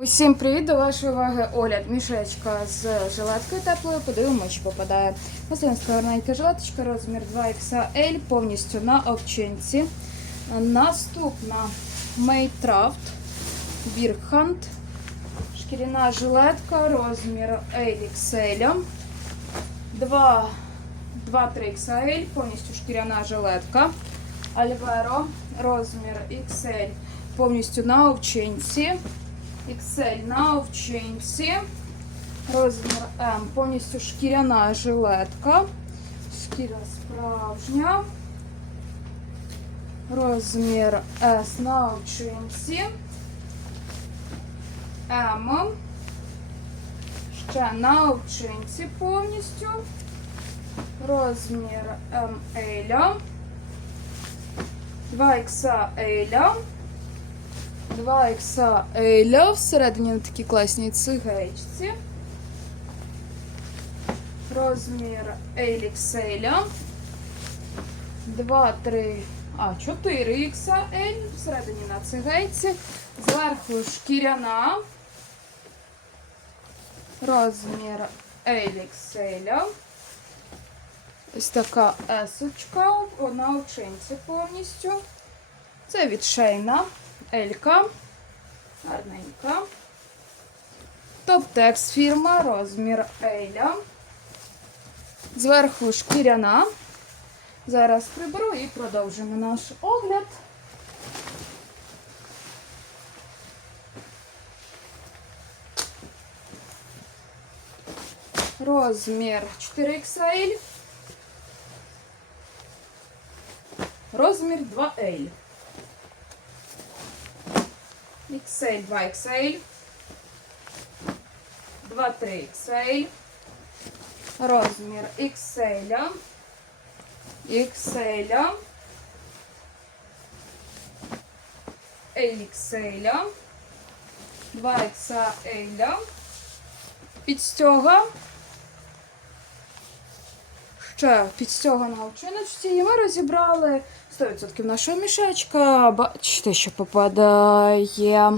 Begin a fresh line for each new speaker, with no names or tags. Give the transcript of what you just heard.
Усім привіт до вашої уваги огляд мішечка з жилеткою теплою. Подивимося, чи попадає. Маслянська гарненька жилеточка, розмір 2XL, повністю на овчинці. Наступна Maycraft Birkhand. Шкіряна жилетка, розмір XL. 2 2-3XL, повністю шкіряна жилетка. Альверо, розмір XL, повністю на овчинці. XL на овчинці. Розмір М. Повністю шкіряна жилетка. Шкіра справжня. Розмір S на овчинці. М. Ще на овчинці повністю. Розмір ML. 2XL. 2 XL, всередині на такій класній цигечці. Розмір XL. 2, 3, а, 4 XL, всередині на цигейці. Зверху шкіряна. Розмір XL. Ось така есочка на очинці повністю. Це від шейна. Елька. Гарненька. Топтекс фірма, розмір Еля. Зверху шкіряна. Зараз приберу і продовжимо наш огляд. Розмір 4XL. Розмір 2L. XL, 2XL, 2, 3XL, розмір XL, XL, LXL, 2XL, підстьога, ще підстьога на овчиночці, і ми розібрали 100% нашого мішечка. Бачите, що попадає.